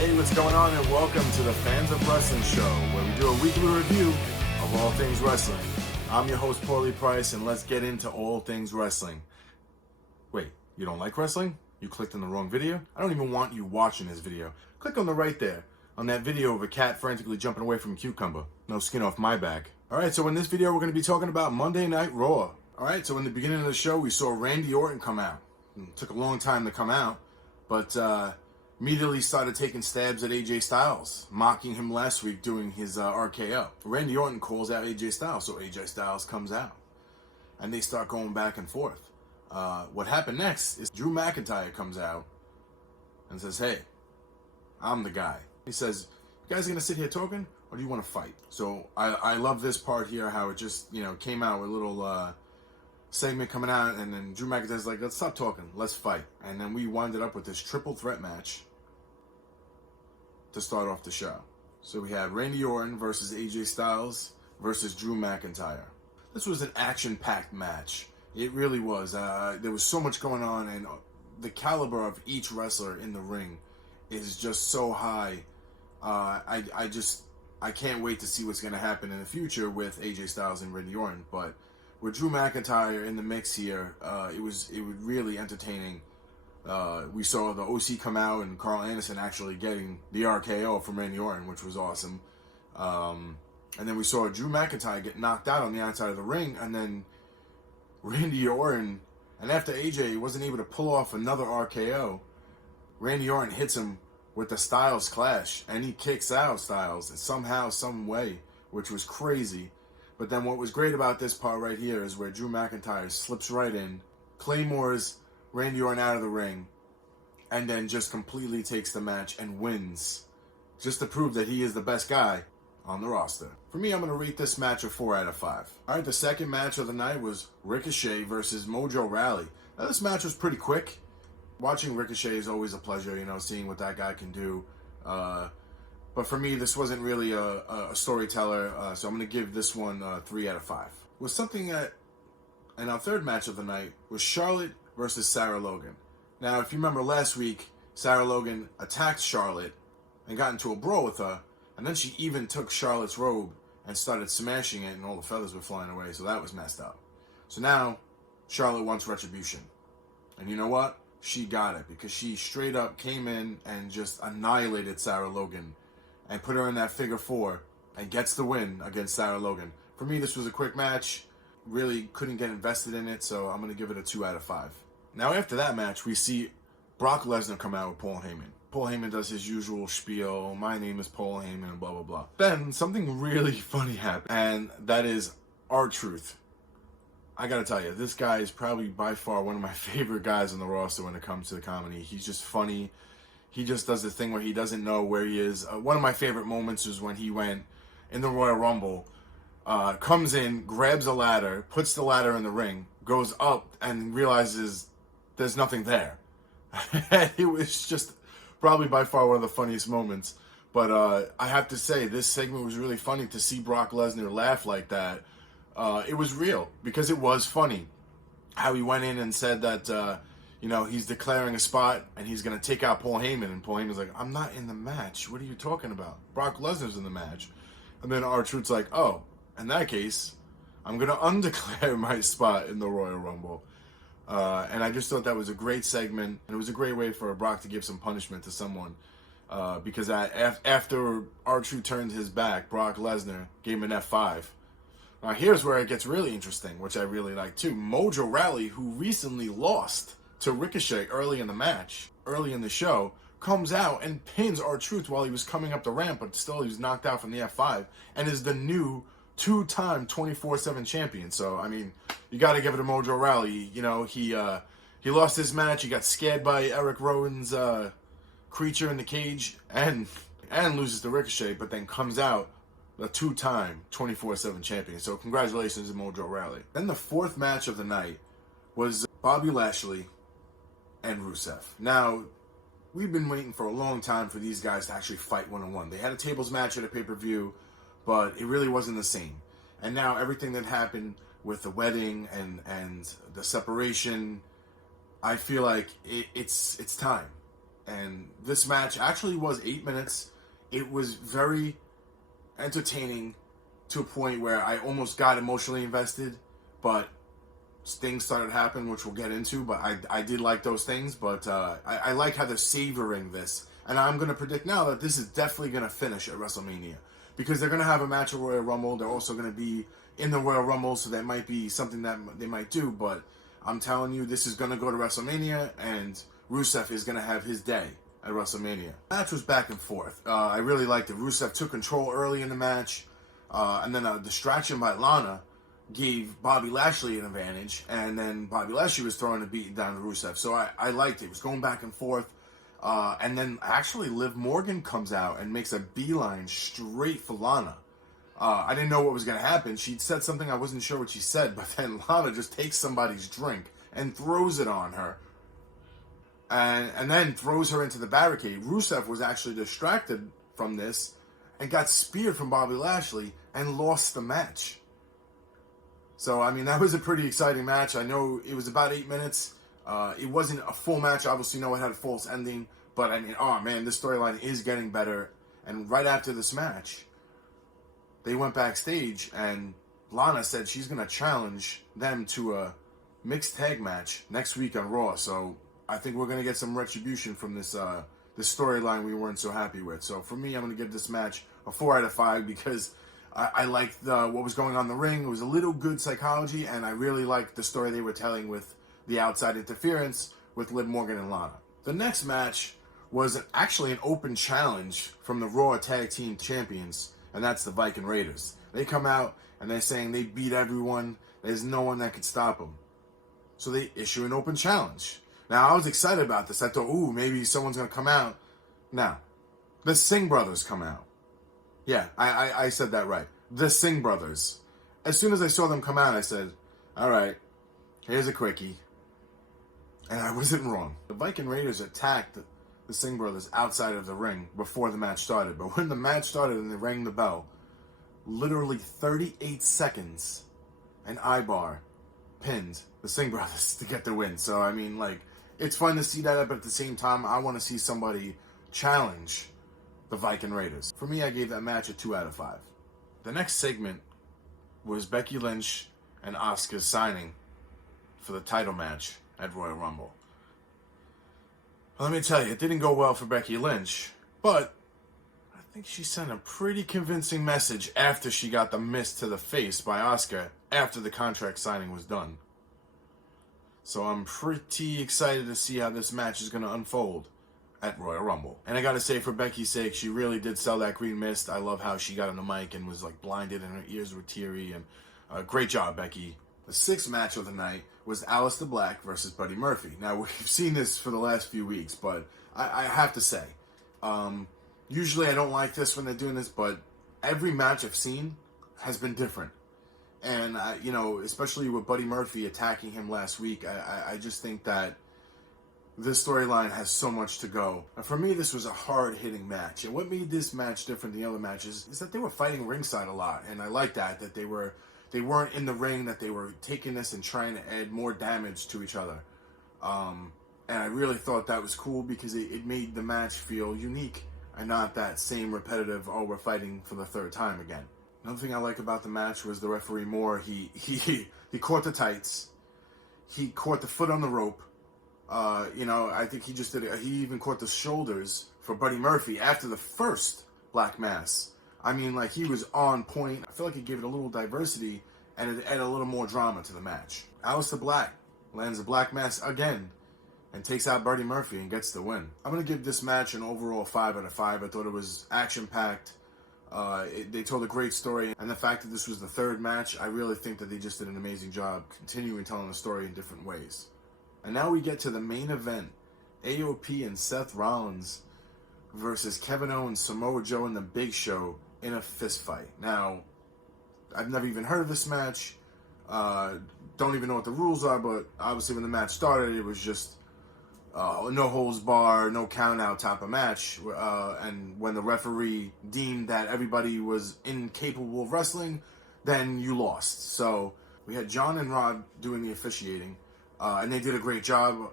Hey, what's going on, and welcome to the Fans of Wrestling Show, where we do a weekly review of all things wrestling. I'm your host, Paulie Price, and let's get into all things wrestling. Wait, you don't like wrestling? You clicked on the wrong video? I don't even want you watching this video. Click on the right there, on that video of a cat frantically jumping away from a cucumber. No skin off my back. Alright, so in this video, we're going to be talking about Monday Night Raw. Alright, so in the beginning of the show, we saw Randy Orton come out. It took a long time to come out, but immediately started taking stabs at AJ Styles, mocking him last week doing his RKO. Randy Orton calls out AJ Styles, so AJ Styles comes out. And they start going back and forth. What happened next is Drew McIntyre comes out and says, hey, I'm the guy. He says, you guys gonna sit here talking, or do you want to fight? So I love this part here, how it just, came out with a little segment coming out, and then Drew McIntyre's like, let's stop talking, let's fight. And then we wound it up with this triple threat match to start off the show. So we had Randy Orton versus AJ Styles versus Drew McIntyre. This was an action-packed match. It really was. There was so much going on, and the caliber of each wrestler in the ring is just so high. I can't wait to see what's going to happen in the future with AJ Styles and Randy Orton. But with Drew McIntyre in the mix here, it was really entertaining. We saw the OC come out and Carl Anderson actually getting the RKO from Randy Orton, which was awesome. And then we saw Drew McIntyre get knocked out on the outside of the ring, and then Randy Orton, and after AJ wasn't able to pull off another RKO, Randy Orton hits him with the Styles Clash, and he kicks out Styles somehow, some way, which was crazy. But then what was great about this part right here is where Drew McIntyre slips right in, claymores Randy Orton out of the ring, and then just completely takes the match and wins, just to prove that he is the best guy on the roster. For me, I'm going to rate this match a 4 out of 5. Alright, the second match of the night was Ricochet versus Mojo Rawley. Now, this match was pretty quick. Watching Ricochet is always a pleasure, seeing what that guy can do. But for me, this wasn't really a storyteller, so I'm going to give this one 3 out of 5. Was something that, and our third match of the night was Charlotte versus Sarah Logan. Now, if you remember last week, Sarah Logan attacked Charlotte and got into a brawl with her, and then she even took Charlotte's robe and started smashing it, and all the feathers were flying away, so that was messed up. So now, Charlotte wants retribution. And you know what? She got it, because she straight up came in and just annihilated Sarah Logan and put her in that figure 4 and gets the win against Sarah Logan. For me, this was a quick match. Really couldn't get invested in it, so I'm going to give it a 2 out of 5. Now, after that match, we see Brock Lesnar come out with Paul Heyman. Paul Heyman does his usual spiel, my name is Paul Heyman, blah, blah, blah. Then, something really funny happened, and that is R-Truth. I gotta tell you, this guy is probably by far one of my favorite guys on the roster when it comes to the comedy. He's just funny. He just does the thing where he doesn't know where he is. One of my favorite moments is when he went in the Royal Rumble, comes in, grabs a ladder, puts the ladder in the ring, goes up, and realizes there's nothing there. It was just probably by far one of the funniest moments. But I have to say, this segment was really funny to see Brock Lesnar laugh like that. It was real, because it was funny. How he went in and said that, he's declaring a spot and he's going to take out Paul Heyman. And Paul Heyman's like, I'm not in the match. What are you talking about? Brock Lesnar's in the match. And then R-Truth's like, oh, in that case, I'm going to undeclare my spot in the Royal Rumble. And I just thought that was a great segment. And it was a great way for Brock to give some punishment to someone. Because after R-Truth turned his back, Brock Lesnar gave him an F5. Now, here's where it gets really interesting, which I really like too. Mojo Rawley, who recently lost to Ricochet early in the match, early in the show, comes out and pins R-Truth while he was coming up the ramp, but still he was knocked out from the F5, and is the new 2-time 24/7 champion. So, I mean, you got to give it to Mojo Rawley. He lost his match. He got scared by Eric Rowan's creature in the cage, and loses to Ricochet, but then comes out a 2-time 24/7 champion. So congratulations to Mojo Rawley. Then the fourth match of the night was Bobby Lashley and Rusev. Now, we've been waiting for a long time for these guys to actually fight one-on-one. They had a tables match at a pay-per-view, but it really wasn't the same. And now everything that happened with the wedding and the separation, I feel like it's time. And this match actually was 8 minutes. It was very entertaining to a point where I almost got emotionally invested, but things started happening, which we'll get into, but I did like those things, but I like how they're savoring this. And I'm going to predict now that this is definitely going to finish at WrestleMania, because they're going to have a match at Royal Rumble. They're also going to be in the Royal Rumble, so that might be something that they might do, but I'm telling you, this is going to go to WrestleMania, and Rusev is going to have his day at WrestleMania. The match was back and forth. I really liked it. Rusev took control early in the match, and then a distraction by Lana gave Bobby Lashley an advantage, and then Bobby Lashley was throwing a beat down to Rusev. So I liked it. It was going back and forth. And then actually Liv Morgan comes out and makes a beeline straight for Lana. I didn't know what was going to happen. She said something, I wasn't sure what she said, but then Lana just takes somebody's drink and throws it on her. And then throws her into the barricade. Rusev was actually distracted from this and got speared from Bobby Lashley and lost the match. So, I mean, that was a pretty exciting match. I know it was about 8 minutes. It wasn't a full match. Obviously, no, it had a false ending. But, I mean, oh, man, this storyline is getting better. And right after this match, they went backstage, and Lana said she's going to challenge them to a mixed tag match next week on Raw. So, I think we're going to get some retribution from this storyline we weren't so happy with. So, for me, I'm going to give this match a 4 out of 5 because I liked what was going on in the ring. It was a little good psychology, and I really liked the story they were telling with the outside interference with Liv Morgan and Lana. The next match was actually an open challenge from the Raw Tag Team Champions, and that's the Viking Raiders. They come out, and they're saying they beat everyone. There's no one that could stop them. So they issue an open challenge. Now, I was excited about this. I thought, ooh, maybe someone's going to come out. Now, the Singh brothers come out. Yeah, I said that right. The Singh brothers. As soon as I saw them come out, I said, all right, here's a quickie. And I wasn't wrong. The Viking Raiders attacked the Singh brothers outside of the ring before the match started. But when the match started and they rang the bell, literally 38 seconds, and Ibar pinned the Singh brothers to get the win. So, I mean, like, it's fun to see that, but at the same time, I want to see somebody challenge the Viking Raiders. For me, I gave that match a 2 out of 5. The next segment was Becky Lynch and Asuka signing for the title match at Royal Rumble. Let me tell you, it didn't go well for Becky Lynch, but I think she sent a pretty convincing message after she got the mist to the face by Asuka after the contract signing was done. So I'm pretty excited to see how this match is going to unfold at Royal Rumble. And I gotta say, for Becky's sake, she really did sell that green mist. I love how she got on the mic and was like blinded and her ears were teary, and great job, Becky. The sixth match of the night was Aleister Black versus Buddy Murphy. Now, we've seen this for the last few weeks, but I have to say, usually I don't like this when they're doing this, but every match I've seen has been different. And, you know, especially with Buddy Murphy attacking him last week, I just think that this storyline has so much to go. And for me, this was a hard-hitting match. And what made this match different than the other matches is that they were fighting ringside a lot. And I like that they weren't in the ring, that they were taking this and trying to add more damage to each other. And I really thought that was cool because it made the match feel unique and not that same repetitive, oh, we're fighting for the third time again. Another thing I like about the match was the referee Moore. He caught the tights. He caught the foot on the rope. You know, I think he just did it. He even caught the shoulders for Buddy Murphy after the first Black Mass. I mean, like, he was on point. I feel like he gave it a little diversity and it added a little more drama to the match. Aleister Black lands a Black Mass again and takes out Buddy Murphy and gets the win. I'm going to give this match an overall 5 out of 5. I thought it was action-packed. They told a great story, and the fact that this was the third match, I really think that they just did an amazing job continuing telling the story in different ways. And now we get to the main event, AOP and Seth Rollins versus Kevin Owens, Samoa Joe, and The Big Show in a fist fight. Now, I've never even heard of this match, don't even know what the rules are, but obviously when the match started, it was just no holds bar, no count out type of match. And when the referee deemed that everybody was incapable of wrestling, then you lost. So we had John and Rod doing the officiating, and they did a great job.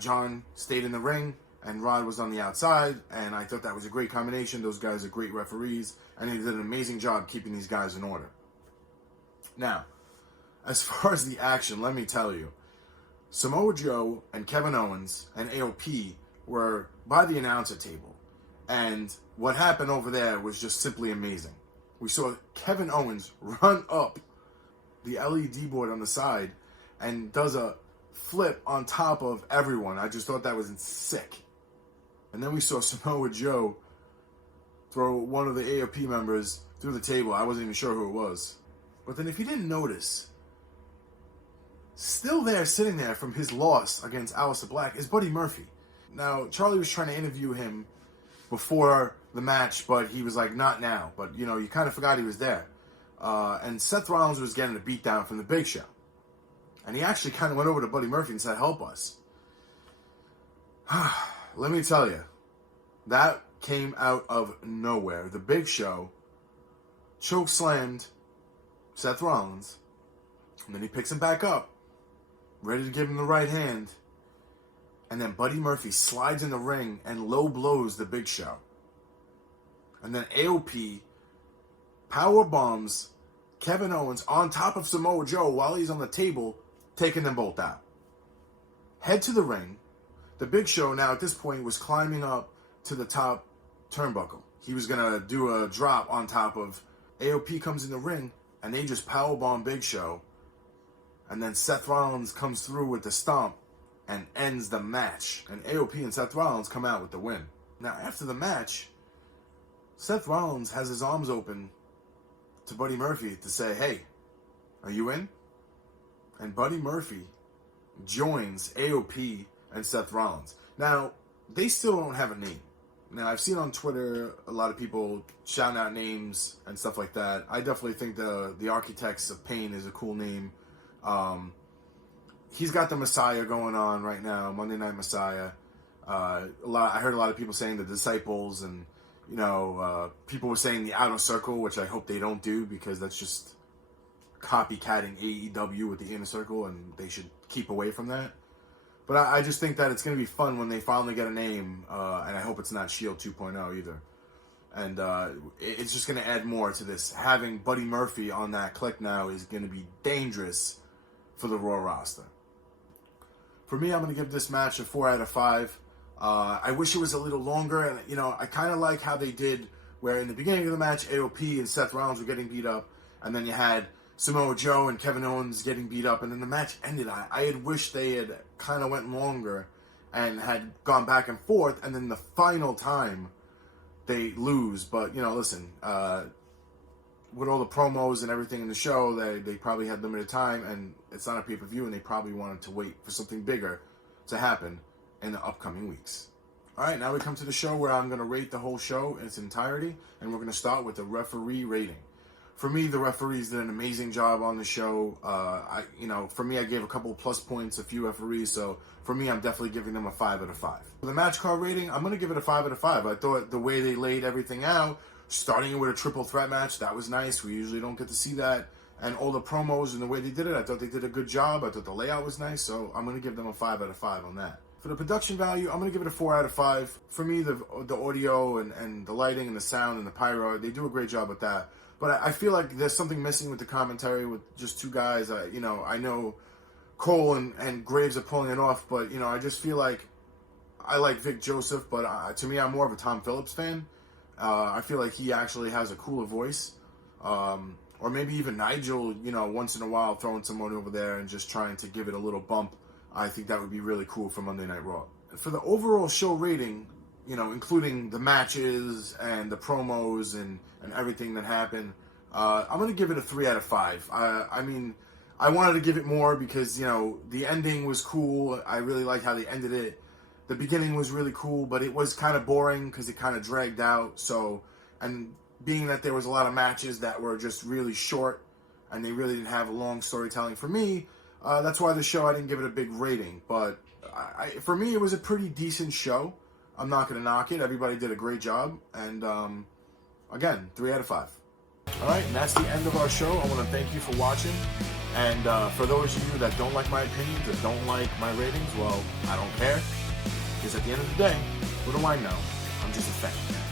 John stayed in the ring, and Rod was on the outside, and I thought that was a great combination. Those guys are great referees, and they did an amazing job keeping these guys in order. Now, as far as the action, let me tell you, Samoa Joe and Kevin Owens and AOP were by the announcer table, and what happened over there was just simply amazing. We saw Kevin Owens run up the LED board on the side and does a flip on top of everyone. I just thought that was sick. And then we saw Samoa Joe throw one of the AOP members through the table. I wasn't even sure who it was. But then if you didn't notice, still there, sitting there from his loss against Aleister Black, is Buddy Murphy. Now, Charlie was trying to interview him before the match, but he was like, not now. But, you know, you kind of forgot he was there. And Seth Rollins was getting a beatdown from the Big Show. And he actually kind of went over to Buddy Murphy and said, help us. Let me tell you, that came out of nowhere. The Big Show chokeslammed Seth Rollins, and then he picks him back up, ready to give him the right hand, and then Buddy Murphy slides in the ring and low blows the Big Show. And then AOP power bombs Kevin Owens on top of Samoa Joe while he's on the table, taking them both out. Head to the ring. The Big Show now at this point was climbing up to the top turnbuckle. He was going to do a drop on top of AOP. Comes in the ring, and they just powerbomb Big Show. And then Seth Rollins comes through with the stomp and ends the match. And AOP and Seth Rollins come out with the win. Now, after the match, Seth Rollins has his arms open to Buddy Murphy to say, hey, are you in? And Buddy Murphy joins AOP and Seth Rollins. Now, they still don't have a name. Now, I've seen on Twitter a lot of people shouting out names and stuff like that. I definitely think the Architects of Pain is a cool name. He's got the Messiah going on right now, Monday Night Messiah. I heard a lot of people saying the Disciples, and people were saying the Outer Circle, which I hope they don't do, because that's just copycatting AEW with the Inner Circle, and they should keep away from that. But I just think that it's going to be fun when they finally get a name, and I hope it's not Shield 2.0 either. And it's just going to add more to this. Having Buddy Murphy on that click now is going to be dangerous for the Raw roster. For me, I'm going to give this match a 4 out of 5. I wish it was a little longer, and I kind of like how they did, where in the beginning of the match, AOP and Seth Rollins were getting beat up, and then you had Samoa Joe and Kevin Owens getting beat up, and then the match ended. I had wished they had kind of went longer and had gone back and forth, and then the final time they lose. But, listen, with all the promos and everything in the show, they probably had limited time, and it's not a pay-per-view, and they probably wanted to wait for something bigger to happen in the upcoming weeks. All right, now we come to the show where I'm going to rate the whole show in its entirety, and we're going to start with the referee rating. For me, the referees did an amazing job on the show. For me, I gave a couple plus points, a few referees, so for me, I'm definitely giving them a 5 out of 5. For the match card rating, I'm going to give it a 5 out of 5. I thought the way they laid everything out, starting with a triple threat match, that was nice. We usually don't get to see that. And all the promos and the way they did it, I thought they did a good job. I thought the layout was nice, so I'm going to give them a 5 out of 5 on that. For the production value, I'm going to give it a 4 out of 5. For me, the audio and the lighting and the sound and the pyro, they do a great job with that. But I feel like there's something missing with the commentary with just two guys. I know Cole and Graves are pulling it off, but, I just feel like I like Vic Joseph, but to me, I'm more of a Tom Phillips fan. I feel like he actually has a cooler voice. Or maybe even Nigel, once in a while throwing someone over there and just trying to give it a little bump. I think that would be really cool for Monday Night Raw. For the overall show rating, including the matches and the promos and everything that happened, I'm going to give it a 3 out of 5. I wanted to give it more because, the ending was cool. I really like how they ended it. The beginning was really cool, but it was kind of boring because it kind of dragged out. And being that there was a lot of matches that were just really short and they really didn't have a long storytelling for me, that's why the show, I didn't give it a big rating. But for me, it was a pretty decent show. I'm not going to knock it. Everybody did a great job. And again, 3 out of 5. All right, and that's the end of our show. I want to thank you for watching. And for those of you that don't like my opinions, that don't like my ratings, well, I don't care. Because at the end of the day, what do I know? I'm just a fan.